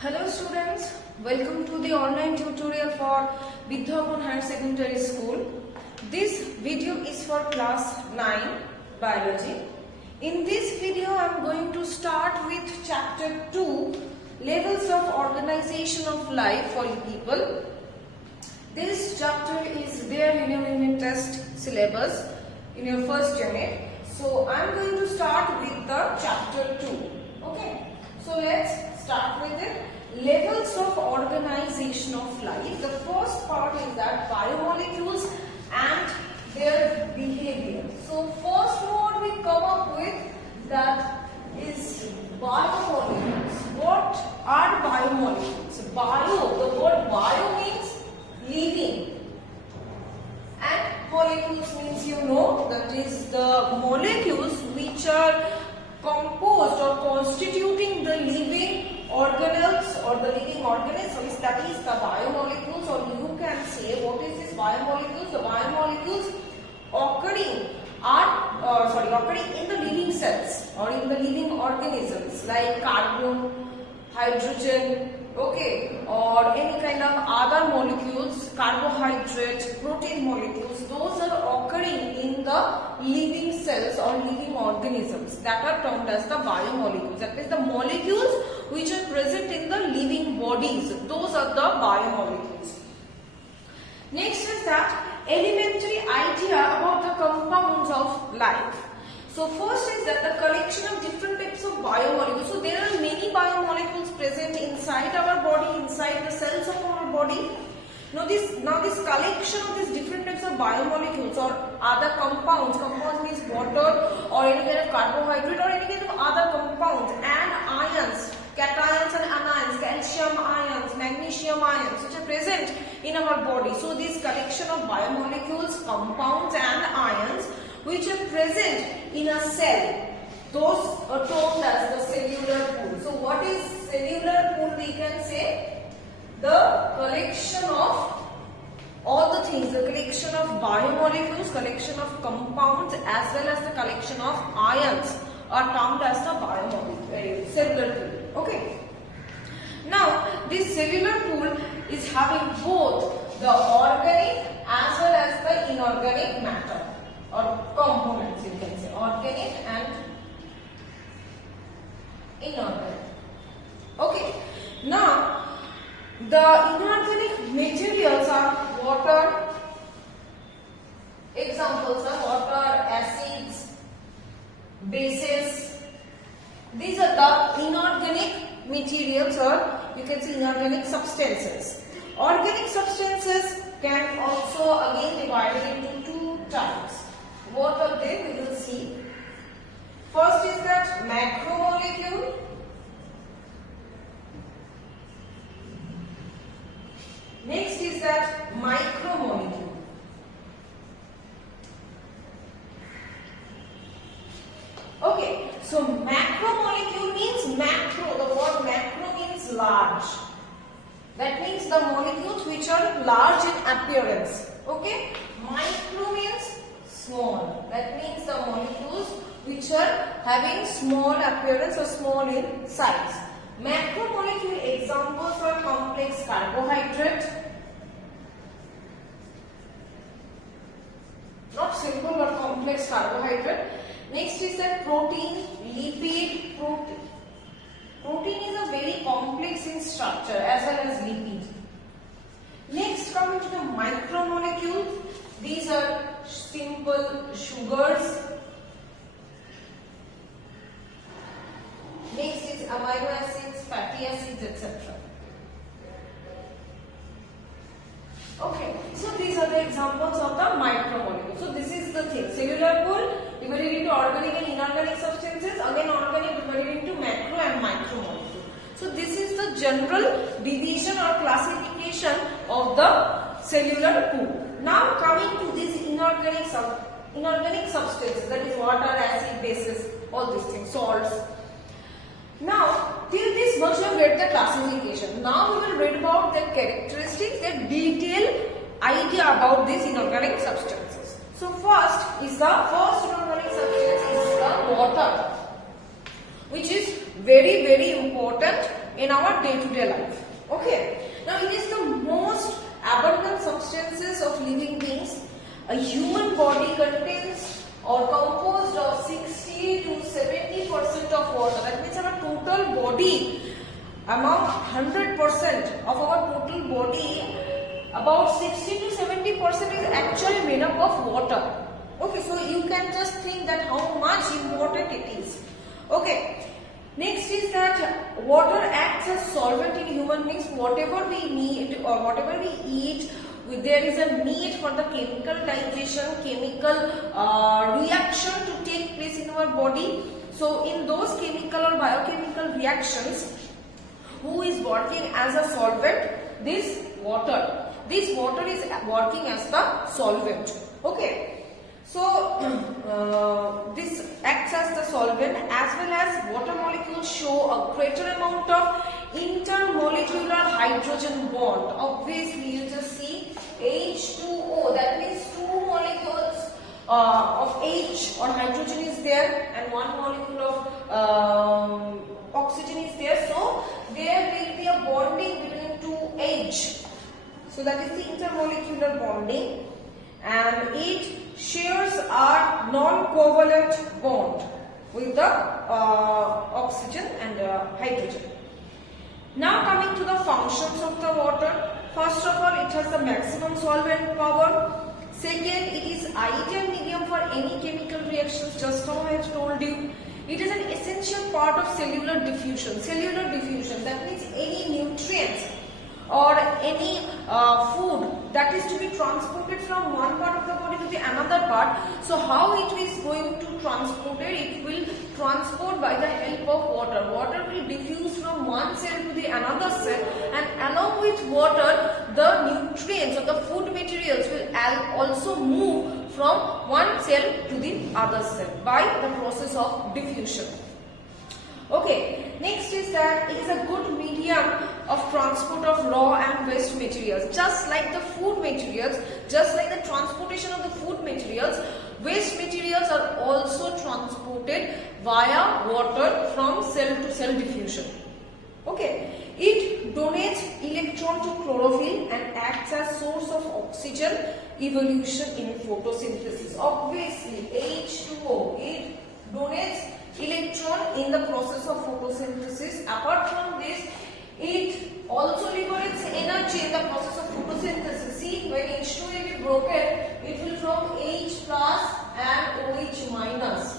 Hello students, welcome to the online tutorial for Vidyavan Higher Secondary School. This video is for class 9 biology. In this video I am going to start with chapter 2 levels of organization of life for you people. This chapter is there in your unit test syllabus in your first unit. So I am going to start with the chapter 2. Okay. So let's start with it. Levels of organization of life. The first part is that biomolecules and their behavior. So first what we come up with that is biomolecules. What are biomolecules? The word bio means living and molecules means that is the molecules which are composed or constituting the living organelles or the living organisms, that is the biomolecules, or you can say what is this biomolecules? The biomolecules occurring in the living cells or in the living organisms like carbon, hydrogen, okay, or any kind of other molecules, carbohydrate, protein molecules, those are occurring in the living cells or living organisms that are termed as the biomolecules. That means the molecules which are present in the living bodies, those are the biomolecules. Next is that elementary idea about the compounds of life. So first is that the collection of different types of biomolecules. So there are many biomolecules present inside our body, inside the cells of our body. Now this collection of these different types of biomolecules or other compounds means water or any kind of carbohydrate or any kind of other compounds, and ions, cations and anions, calcium ions, magnesium ions, which are present in our body. So this collection of biomolecules, compounds and ions which are present in a cell, those are termed as the cellular pool. So what is cellular pool? We can say the collection of all the things, the collection of biomolecules, collection of compounds as well as the collection of ions are termed as the cellular pool. Okay. Now this cellular pool is having both the organic as well as the inorganic matter or components, you can say organic and inorganic. Okay. Now the inorganic materials are water. Examples are water, acids, bases. These are the inorganic materials, or you can say inorganic substances. Organic substances can also again divided into two types. What are they? We will see. First is that macromolecule. Next is that micromolecule. Okay, so macromolecule means macro. The word macro means large. That means the molecules which are large in appearance. Okay, micro means small. That means the molecules which are having small appearance or small in size. Macromolecule examples are complex carbohydrate, not simple but complex carbohydrate. Next is that protein, lipid. Protein is a very complex in structure as well as lipid. Next, coming to the micromolecule, these are simple sugars. Next is amino acids, fatty acids, etc. Okay, so these are the examples of the micromolecule. So this is the thing. Cellular pool divided into organic and inorganic substances. Again organic divided into macro and micromolecule. So this is the general division or classification of the cellular pool. Now coming to these inorganic substances, that is water, acid, bases, all these things, salts. Now, till this much we have read the classification. Now we will read about their characteristics, their detailed idea about these inorganic substances. So first inorganic substance is the water, which is very important in our day-to-day life. Okay. Now it is the most abundant substances of living beings. A human body contains or composed of 60 to 70% of water. That means our total body, among 100% of our total body, about 60 to 70% is actually made up of water. Okay, so you can just think that how much important it is. Okay, next is that water acts as solvent in human beings. Whatever we need or whatever we eat, there is a need for the chemical digestion, chemical reaction to take place in our body. So in those chemical or biochemical reactions, who is working as a solvent? This water. This water is working as the solvent. Okay. So this acts as the solvent, as well as water molecules show a greater amount of intermolecular hydrogen bond. Obviously, you just see H2O, that means two molecules of H or hydrogen is there and one molecule of oxygen is there. So there will be a bonding between two H. So that is the intermolecular bonding, and it shares are non-covalent bond with the oxygen and hydrogen. Now coming to the functions of the water. First of all, it has the maximum solvent power. Second, it is ideal medium for any chemical reactions, just how I have told you. It is an essential part of cellular diffusion. Cellular diffusion, that means any nutrients or any food that is to be transported from one part of the body to the another part. So how it is going to transport it? It will transport by the help of water. Water will diffuse from one cell to the another cell, and along with water, the nutrients or the food materials will also move from one cell to the other cell by the process of diffusion. Okay, next is that it is a good medium of transport of raw and waste materials. Just like the food materials, just like the transportation of the food materials, waste materials are also transported via water from cell to cell diffusion. Okay, it donates electron to chlorophyll and acts as source of oxygen evolution in photosynthesis. Obviously, H2O, it donates electron in the process of photosynthesis. Apart from this, it also liberates energy in the process of photosynthesis. See, when H2 will be broken, it will form H plus and OH minus.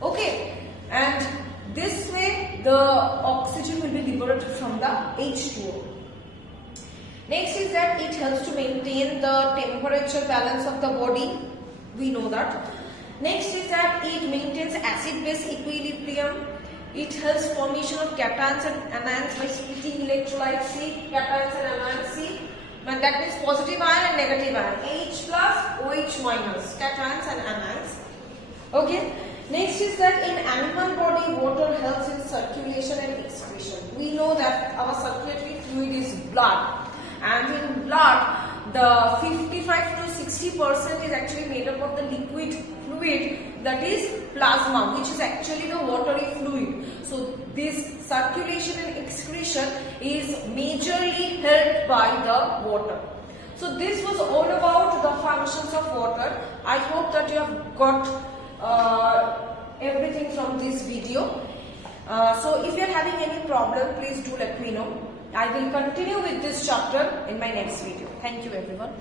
Okay, and this way the oxygen will be liberated from the H2O. Next is that it helps to maintain the temperature balance of the body. We know that. Next is that it maintains acid-base equilibrium. It helps formation of cations and anions by splitting electrolytes. See, cations and anions. See, and that means positive ion and negative ion. H plus, OH minus, cations and anions. Okay. Next is that in animal body, water helps in circulation and excretion. We know that our circulatory fluid is blood, and in blood, the 55 to 60% is actually made up of the liquid fluid, that is plasma, which is actually the watery fluid. So this circulation and excretion is majorly helped by the water. So this was all about the functions of water. I hope that you have got everything from this video. So if you are having any problem, please do let me know. I will continue with this chapter in my next video. Thank you everyone.